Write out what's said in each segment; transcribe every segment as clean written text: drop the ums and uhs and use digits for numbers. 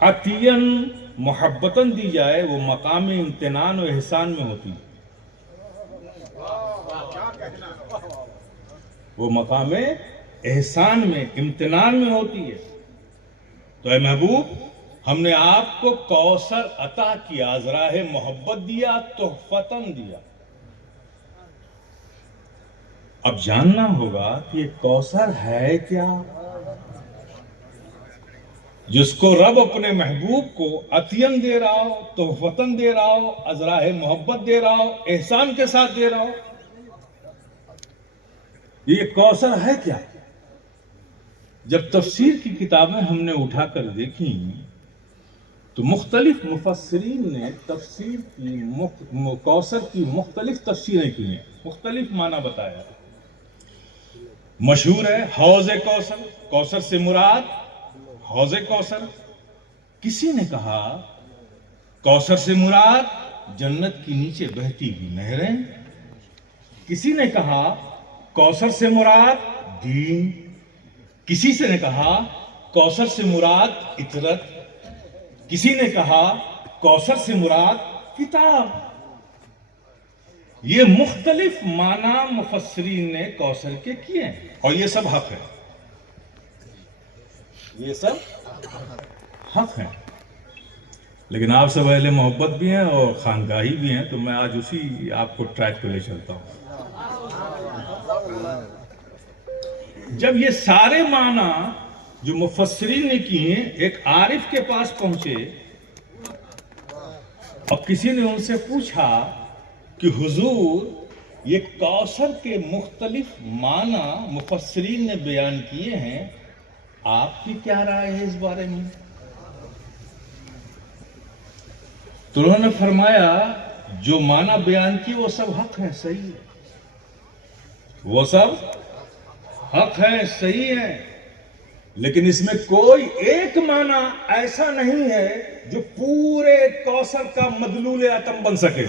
عطیاً محبتاً دی جائے وہ مقام امتنان و احسان میں ہوتی ہے، وہ مقام احسان میں امتنان میں ہوتی ہے۔ تو اے محبوب، ہم نے آپ کو کوثر عطا کیا، ذراہ محبت دیا، تحفتاً دیا۔ اب جاننا ہوگا کہ یہ کوثر ہے کیا، جس کو رب اپنے محبوب کو عطیاً دے رہا ہو، تحفتاً دے رہا ہو، ازراہ محبت دے رہا ہو، احسان کے ساتھ دے رہا ہو۔ یہ کوثر ہے کیا؟ جب تفسیر کی کتابیں ہم نے اٹھا کر دیکھی تو مختلف مفسرین نے تفسیر کی کوثر کی مختلف تفسیریں کی ہیں، مختلف معنی بتایا۔ مشہور ہے حوض کوثر، کوثر سے مراد حوض کوثر۔ کسی نے کہا کوثر سے مراد جنت کی نیچے بہتی ہوئی نہریں، کسی نے کہا کوثر سے مراد دین، کسی سے نے کہا کوثر سے مراد اطرت، کسی نے کہا کوثر سے مراد کتاب۔ یہ مختلف معنی مفسرین نے کوثر کے کیے ہیں، اور یہ سب حق ہے، یہ سب حق ہیں۔ لیکن آپ سب اہل محبت بھی ہیں اور خانقاہی بھی ہیں، تو میں آج اسی آپ کو ٹریک پہ لے چلتا ہوں۔ جب یہ سارے معنی جو مفسرین نے کیے ایک عارف کے پاس پہنچے اور کسی نے ان سے پوچھا کہ حضور یہ کوثر کے مختلف معنی مفسرین نے بیان کیے ہیں، آپ کی کیا رائے ہے اس بارے میں؟ تو انہوں نے فرمایا جو معنی بیان کی وہ سب حق ہیں، صحیح ہے، وہ سب حق ہے، صحیح ہے، لیکن اس میں کوئی ایک معنی ایسا نہیں ہے جو پورے کوثر کا مدلول اتم بن سکے،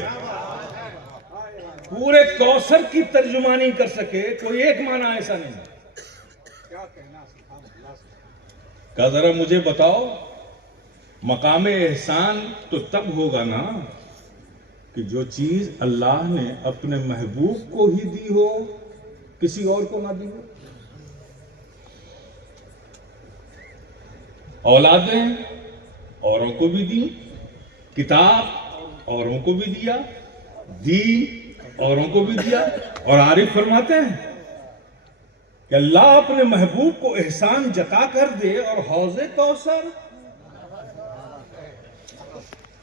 پورے کوثر کی ترجمانی کر سکے، کوئی ایک معنی ایسا نہیں ہے۔ کہا ذرا مجھے بتاؤ، مقام احسان تو تب ہوگا نا کہ جو چیز اللہ نے اپنے محبوب کو ہی دی ہو، کسی اور کو نہ دی ہو۔ اولادیں اوروں کو بھی دی، کتاب اوروں کو بھی دیا، دین اوروں کو بھی دیا، اور عارف فرماتے ہیں کہ اللہ اپنے محبوب کو احسان جتا کر دے اور حوض کوثر۔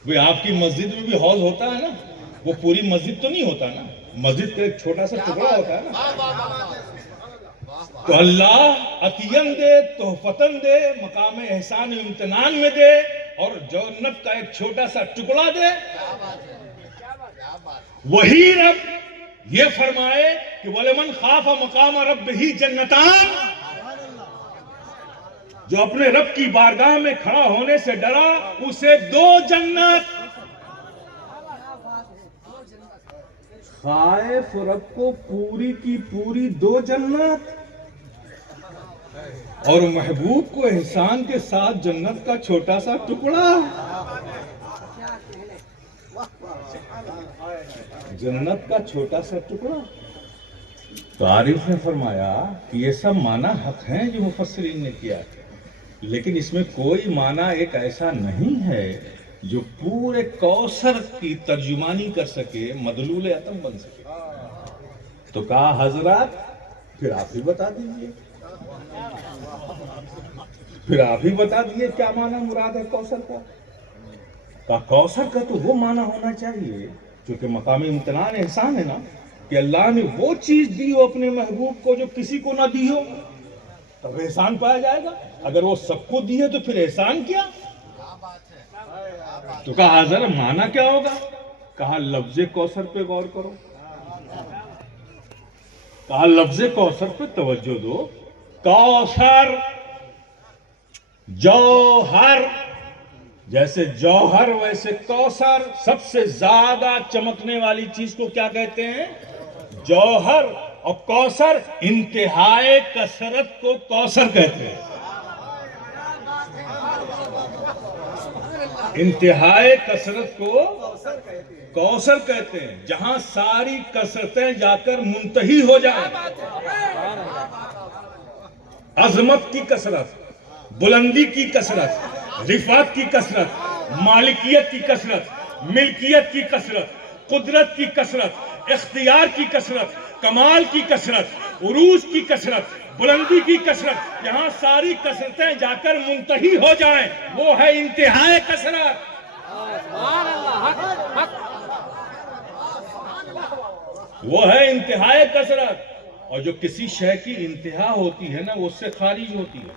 وہ آپ کی مسجد میں بھی حوض ہوتا ہے نا، وہ پوری مسجد تو نہیں ہوتا نا، مسجد کا ایک چھوٹا سا ٹکڑا ہوتا ہے نا۔ تو اللہ عطیاً دے، تحفتاً دے، مقام احسان و امتنان میں دے، اور جنت کا ایک چھوٹا سا ٹکڑا دے۔ وہی رب یہ فرمائے کہ وَلَمَنْ خَافَ مَقَامَ رَبِّهِ جَنَّتَانِ، جو اپنے رب کی بارگاہ میں کھڑا ہونے سے ڈرا اسے دو جنت۔ خائف رب کو پوری کی پوری دو جنت، اور محبوب کو احسان کے ساتھ جنت کا چھوٹا سا ٹکڑا، جنت کا چھوٹا سا ٹکڑا۔ تو عارف نے فرمایا کہ یہ سب معنی حق ہیں جو مفسرین نے کیا، لیکن اس میں کوئی معنی ایک ایسا نہیں ہے جو پورے کوثر کی ترجمانی کر سکے، مدلول اتم بن سکے۔ تو کہا حضرات پھر آپ ہی بتا دیجئے، پھر آپ ہی بتا دیجئے کیا معنی مراد ہے کوثر کا۔ کہا کوثر کا تو وہ معنی ہونا چاہیے چونکہ مقام امتنان احسان ہے نا، کہ اللہ نے وہ چیز دی ہو اپنے محبوب کو جو کسی کو نہ دی ہو، تب احسان پایا جائے گا۔ اگر وہ سب کو دی ہے تو پھر احسان کیا؟ تو کہا حضرت معنی کیا ہوگا؟ کہا لفظ کوثر پہ غور کرو، کہا لفظ کوثر پہ توجہ دو۔ کوثر جوہر، جیسے جوہر ویسے کوثر، سب سے زیادہ چمکنے والی چیز کو کیا کہتے ہیں؟ جوہر۔ اور کوثر انتہائی کثرت کو کوثر کہتے ہیں۔ انتہائی کثرت کو کوثر کہتے ہیں، جہاں ساری کثرتیں جا کر منتہی ہو جائیں۔ عظمت کی کثرت، بلندی کی کثرت، رفعت کی کثرت، مالکیت کی کثرت، ملکیت کی کثرت، قدرت کی کثرت، اختیار کی کثرت، کمال کی کثرت، عروج کی کثرت، بلندی کی کثرت، یہاں ساری کثرتیں جا کر منتہی ہو جائیں، وہ ہے انتہائی کثرت۔ وہ ہے انتہائی کثرت۔ اور جو کسی شے کی انتہا ہوتی ہے نا، وہ اس سے خارج ہوتی ہے۔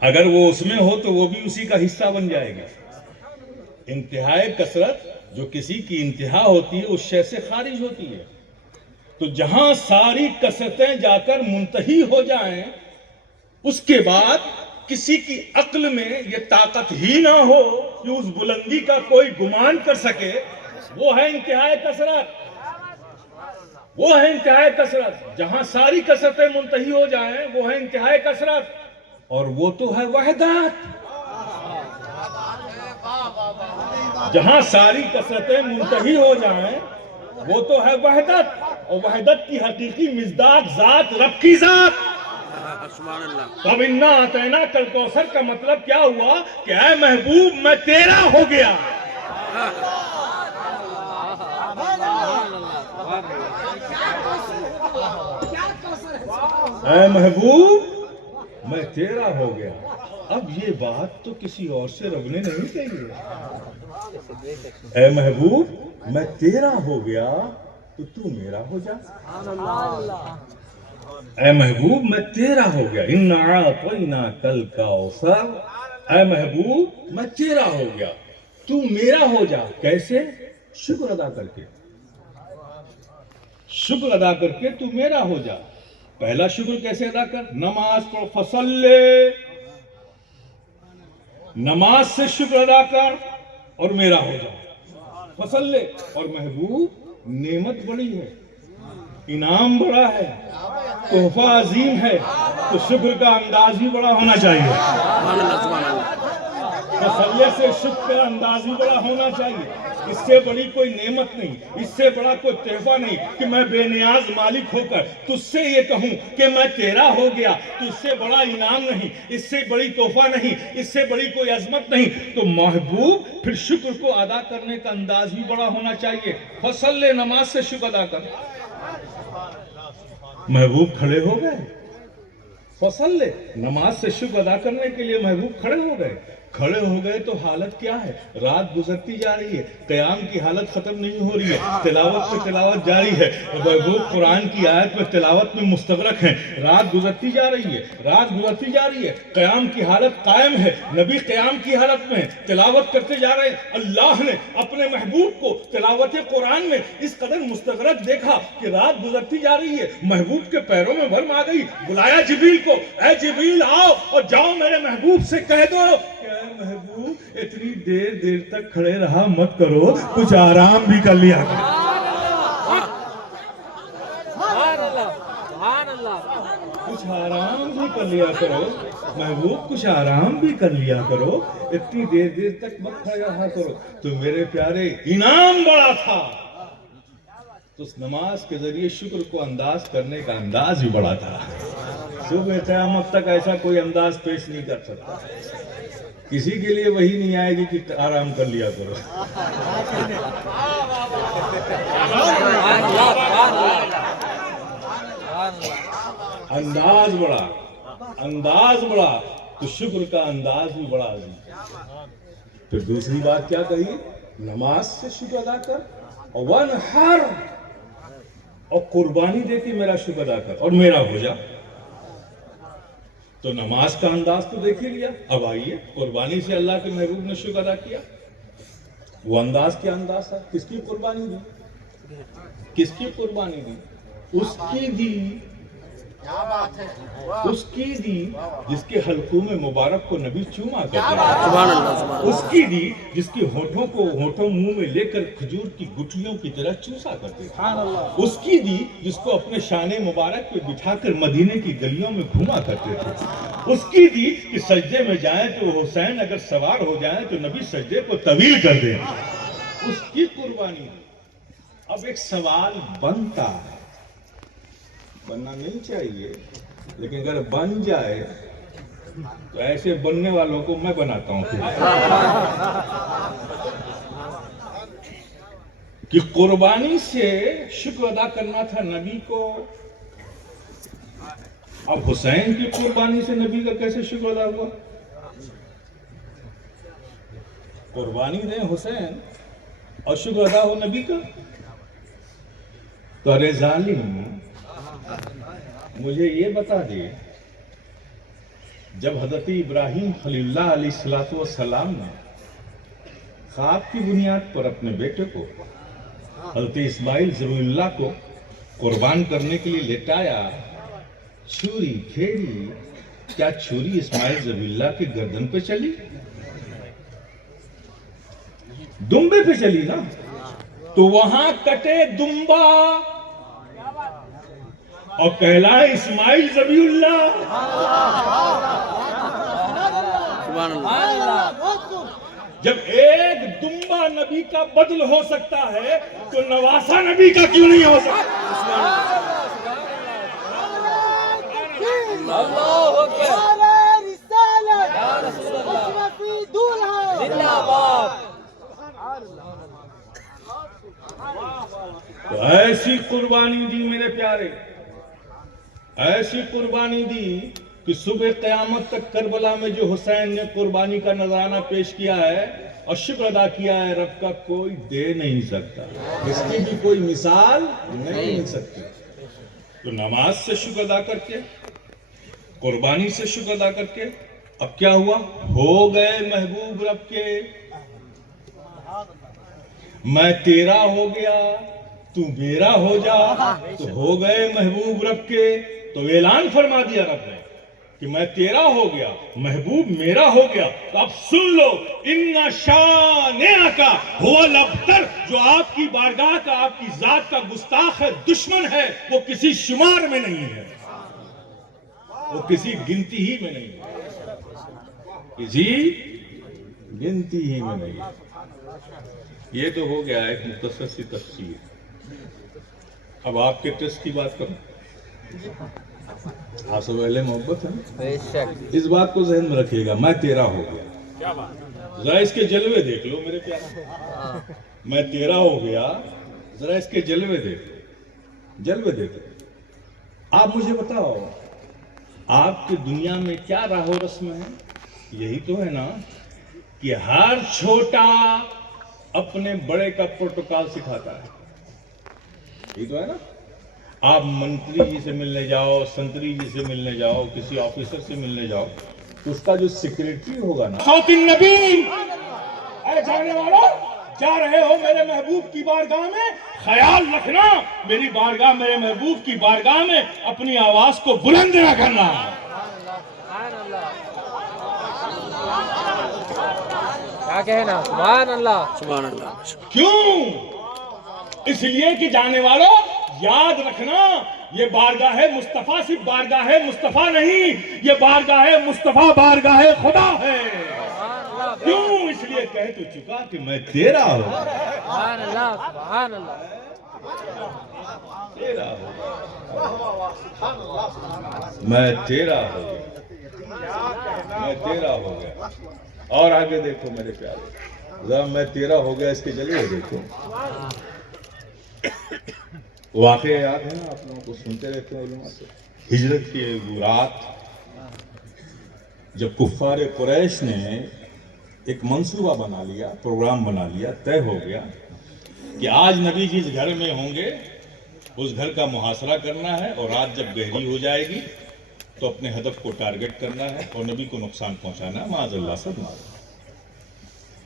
اگر وہ اس میں ہو تو وہ بھی اسی کا حصہ بن جائے گا۔ انتہائی کثرت جو کسی کی انتہا ہوتی ہے اس شے سے خارج ہوتی ہے۔ تو جہاں ساری کثرتیں جا کر منتہی ہو جائیں، اس کے بعد کسی کی عقل میں یہ طاقت ہی نہ ہو کہ اس بلندی کا کوئی گمان کر سکے، وہ ہے انتہائی کثرت۔ وہ ہے انتہائی کثرت۔ جہاں ساری کثرتیں منتہی ہو جائیں وہ ہے انتہائی کثرت، اور وہ تو ہے وحدت۔ جہاں ساری کثرتیں منتہی ہو جائیں وہ تو ہے وحدت، اور وحدت کی حقیقی مصداق ذات، رب کی ذات۔ اب انا اعطینا کل کوثر کا مطلب کیا ہوا کہ اے محبوب میں تیرا ہو گیا۔ اے محبوب میں تیرا ہو گیا۔ اب یہ بات تو کسی اور سے رب نے نہیں کہی ہے۔ اے محبوب میں تیرا ہو گیا تو تو میرا ہو جا۔ اے محبوب میں تیرا ہو گیا، انا اعطیناک الکوثر۔ اے محبوب میں تیرا ہو گیا تو میرا ہو جا۔ کیسے؟ شکر ادا کر کے۔ شکر ادا کر کے تو میرا ہو جا۔ پہلا شکر کیسے ادا کر؟ نماز پڑھ، فصلی، نماز سے شکر ادا کر اور میرا ہو جا، فصلی۔ اور محبوب نعمت بڑی ہے، انعام بڑا ہے، تحفہ عظیم ہے، تو شکر کا انداز بھی بڑا ہونا چاہیے۔ فصلی سے شکر کا انداز بھی بڑا ہونا چاہیے۔ اس سے بڑی کوئی نعمت نہیں، اس سے بڑا کوئی تحفہ نہیں کہ میں بے نیاز مالک ہو کر تجھ سے یہ کہوں کہ میں تیرا ہو گیا، تو اس سے بڑا انعام نہیں، اس سے بڑی تحفہ نہیں، اس سے بڑی کوئی عظمت نہیں۔ تو محبوب پھر شکر کو ادا کرنے کا انداز بھی بڑا ہونا چاہیے۔ فصلی، نماز سے شکر ادا کر۔ محبوب کھڑے ہو گئے، فصلی، نماز سے شکر ادا کرنے کے لیے محبوب کھڑے ہو گئے۔ کھڑے ہو گئے تو حالت کیا ہے؟ رات گزرتی جا رہی ہے، قیام کی حالت ختم نہیں ہو رہی ہے، تلاوت پہ تلاوت جاری ہے، محبوب قرآن کی آیت میں تلاوت میں مستغرق ہیں، رات گزرتی جا رہی ہے، رات گزرتی جا رہی ہے، قیام کی حالت قائم ہے، نبی قیام کی حالت میں تلاوت کرتے جا رہے ہیں۔ اللہ نے اپنے محبوب کو تلاوت قرآن میں اس قدر مستغرق دیکھا کہ رات گزرتی جا رہی ہے، محبوب کے پیروں میں بھرم آ گئی، بلایا جبریل کو، اے جبریل آؤ اور جاؤ میرے محبوب سے کہہ دو کہ اے محبوب اتنی دیر تک کھڑے رہا مت کرو، کچھ آرام بھی کر لیا کرو۔ کچھ آرام بھی کر لیا کرو محبوب، کچھ آرام بھی کر لیا کرو، اتنی دیر تک مت کھڑے رہا کرو۔ تو میرے پیارے انعام بڑا تھا، تو اس نماز کے ذریعے شکر کو انداز کرنے کا انداز بھی بڑا تھا۔ صبح قیامت تک ایسا کوئی انداز پیش نہیں کر سکتا، کسی کے لیے وہی نہیں آئے گی کہ آرام کر لیا کرو۔ انداز بڑا، انداز بڑا، تو شکر کا انداز بھی بڑا عظیم۔ پھر دوسری بات کیا کہی؟ نماز سے شکر ادا کر، اور وانحر، اور قربانی دے کے میرا شکر ادا کر اور میرا ہو جا۔ تو نماز کا انداز تو دیکھ ہی لیا، اب آئیے قربانی سے اللہ کے محبوب نے شکر ادا کیا۔ وہ انداز کیا انداز تھا؟ کس کی قربانی دی؟ کس کی قربانی دی؟ اس کی دی، اس کی دی جس کے حلقوم مبارک کو نبی چوما کرتے ہیں، اس کی دی جس کے ہونٹوں منہ میں لے کر کھجور کی گٹھلیوں کی طرح چوسا کرتے تھے، اس کی دی جس کو اپنے شانے مبارک پہ بٹھا کر مدینے کی گلیوں میں گھوما کرتے تھے، اس کی دی کہ سجدے میں جائیں تو حسین اگر سوار ہو جائیں تو نبی سجدے کو طویل کر دیں، اس کی قربانی۔ اب ایک سوال بنتا ہے، بننا نہیں چاہیے لیکن اگر بن جائے تو ایسے بننے والوں کو میں بناتا ہوں کہ قربانی سے شکر ادا کرنا تھا نبی کو، اب حسین کی قربانی سے نبی کا کیسے شکر ادا ہوا؟ قربانی دیں حسین اور شکر ادا ہو نبی کا؟ تو ارے ظالم، مجھے یہ بتا دے، جب حضرت ابراہیم خلیل اللہ علیہ السلام نے خواب کی بنیاد پر اپنے بیٹے کو حضرت اسماعیل ذبیح اللہ کو قربان کرنے کے لیے لٹایا، چھری پھیری، کیا چھری اسماعیل ذبیح اللہ کی گردن پہ چلی؟ دمبے پہ چلی نا، تو وہاں کٹے دمبا اور کہلائے اسماعیل ذبیح اللہ۔ جب ایک دمبا نبی کا بدل ہو سکتا ہے تو نواسا نبی کا کیوں نہیں ہو سکتا؟ تو ایسی قربانی دی میرے پیارے، ایسی قربانی دی کہ صبح قیامت تک کربلا میں جو حسین نے قربانی کا نذرانہ پیش کیا ہے اور شکر ادا کیا ہے رب کا، کوئی دے نہیں سکتا، اس کی بھی کوئی مثال نہیں مل سکتی۔ تو نماز سے شکر ادا کر کے، قربانی سے شکر ادا کر کے، اب کیا ہوا؟ ہو گئے محبوب رب کے، میں تیرا ہو گیا تو میرا ہو جا، تو ہو گئے محبوب رب کے۔ تو اعلان فرما دیا رب نے کہ میں تیرا ہو گیا، محبوب میرا ہو گیا۔ تو اب سن لو، ان شانئک ھو الابتر، جو آپ کی بارگاہ کا، آپ کی ذات کا گستاخ ہے، دشمن ہے، وہ کسی شمار میں نہیں ہے، وہ کسی گنتی ہی میں نہیں ہے، کسی گنتی ہی میں نہیں ہے۔ یہ تو ہو گیا ایک مختصر سی تفسیر۔ اب آپ کے ٹیسٹ کی بات کروں، آپ سب اہل محبت ہیں، اس بات کو ذہن میں رکھیے گا، میں تیرا ہو گیا، ذرا اس کے جلوے دیکھ لو میرے پیارے، میں تیرا ہو گیا، ذرا اس کے جلوے دیکھ لو، جلوے دیکھ لو۔ آپ مجھے بتاؤ، آپ کی دنیا میں کیا راہ و رسم ہے؟ یہی تو ہے نا کہ ہر چھوٹا اپنے بڑے کا پروٹوکال سکھاتا ہے، یہی تو ہے نا۔ آپ منتری جی سے ملنے جاؤ، سنتری جی سے ملنے جاؤ، کسی آفیسر سے ملنے جاؤ، تو اس کا جو سیکریٹری ہوگا نا، صوت النبی، اے جانے والوں، جا رہے ہو میرے محبوب کی بارگاہ میں، خیال رکھنا میری بارگاہ، میرے محبوب کی بارگاہ میں اپنی آواز کو بلند نہ کرنا۔ کیا کہنا؟ سبحان اللہ، سبحان اللہ۔ کیوں؟ اس لیے کہ جانے والوں، یاد رکھنا یہ بارگاہ مصطفیٰ صرف بارگاہ مصطفیٰ نہیں، یہ بارگاہ مصطفیٰ بارگاہ خدا ہے۔ کیوں؟ اس لیے کہہ تو چکا کہ میں تیرا ہوں، سبحان اللہ، سبحان اللہ، تیرا ہوں، میں تیرا ہو گیا، میں تیرا ہو گیا۔ اور آگے دیکھو میرے پیارے، ذرا میں تیرا ہو گیا اس کے جلوے دیکھو۔ واقعہ یاد ہے نا، آپ لوگوں کو سنتے رہتے ہیں علماء سے، ہجرت کی وہ رات جب کفار قریش نے ایک منصوبہ بنا لیا، پروگرام بنا لیا، طے ہو گیا کہ آج نبی جس گھر میں ہوں گے اس گھر کا محاصرہ کرنا ہے، اور رات جب گہری ہو جائے گی تو اپنے ہدف کو ٹارگٹ کرنا ہے اور نبی کو نقصان پہنچانا ہے، معاذ اللہ سے معاذ۔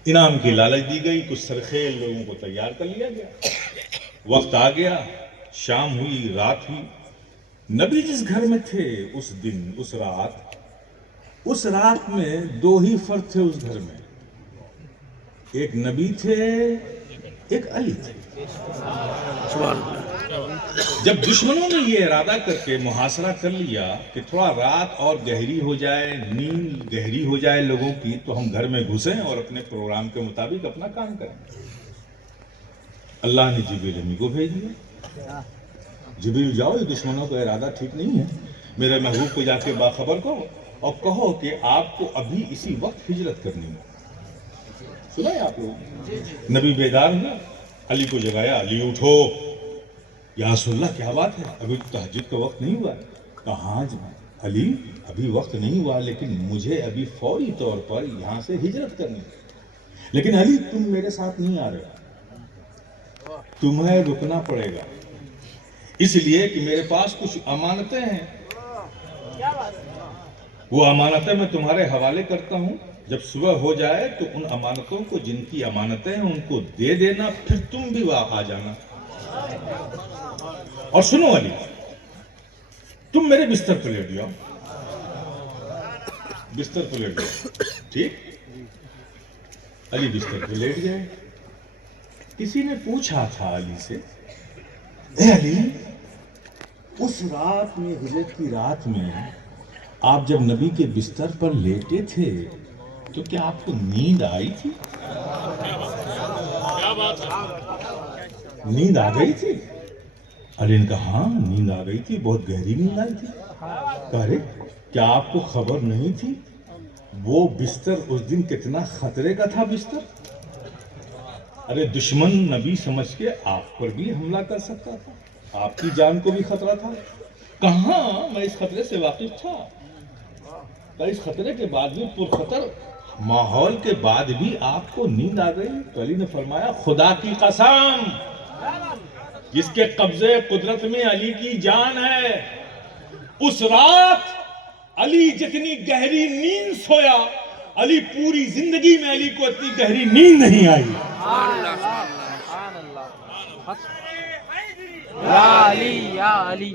انعام کی لالچ دی گئی، کچھ سرخیل لوگوں کو تیار کر لیا گیا۔ وقت آ گیا، شام ہوئی، رات ہوئی، نبی جس گھر میں تھے اس دن، اس رات میں دو ہی فرد تھے اس گھر میں، ایک نبی تھے، ایک علی تھے۔ جب دشمنوں نے یہ ارادہ کر کے محاصرہ کر لیا کہ تھوڑا رات اور گہری ہو جائے، نیند گہری ہو جائے لوگوں کی، تو ہم گھر میں گھسیں اور اپنے پروگرام کے مطابق اپنا کام کریں، اللہ نے جبریل امی کو بھیج دیا، جبریل جاؤ، یہ دشمنوں کا ارادہ ٹھیک نہیں ہے، میرے محبوب کو جا کے باخبر کرو اور کہو کہ آپ کو ابھی اسی وقت ہجرت کرنی ہے۔ سنا ہے آپ لوگ؟ نبی بیدار ہوا، علی کو جگایا، علی اٹھو، یا رسول اللہ کیا بات ہے، ابھی تہجد کا وقت نہیں ہوا؟ کہاں علی ابھی وقت نہیں ہوا، لیکن مجھے ابھی فوری طور پر یہاں سے ہجرت کرنی ہے، لیکن علی تم میرے ساتھ نہیں آ رہے، تمہیں رکنا پڑے گا، اس لیے کہ میرے پاس کچھ امانتیں ہیں، وہ امانتیں میں تمہارے حوالے کرتا ہوں، جب صبح ہو جائے تو ان امانتوں کو، جن کی امانتیں ہیں ان کو دے دینا، پھر تم بھی آ جانا۔ اور سنو علی، تم میرے بستر پر لیٹ جاؤ، بستر پر لیٹ جاؤ، ٹھیک؟ علی بستر پر لیٹ گئے۔ کسی نے پوچھا تھا علی سے، اے علی، اس رات میں، ہجرت کی رات میں آپ جب نبی کے بستر پر لیٹے تھے تو کیا آپ کو نیند آئی تھی؟ نیند آ گئی تھی؟ علی نے کہا ہاں نیند آ گئی تھی، بہت گہری نیند آئی تھی۔ کہا رے کیا آپ کو خبر نہیں تھی وہ بستر اس دن کتنا خطرے کا تھا بستر؟ ارے دشمن نبی سمجھ کے آپ پر بھی حملہ کر سکتا تھا، آپ کی جان کو بھی خطرہ تھا۔ کہاں میں اس خطرے سے واقف تھا، پر اس خطرے کے بعد بھی، پرخطر ماحول کے بعد بھی آپ کو نیند آ گئی؟ تو علی نے فرمایا خدا کی قسم، جس کے قبضے قدرت میں علی کی جان ہے، اس رات علی جتنی گہری نیند سویا، علی پوری زندگی میں علی کو اتنی گہری نیند نہیں آئی۔ یا علی یا علی۔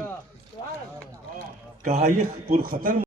کہا یہ پرخطر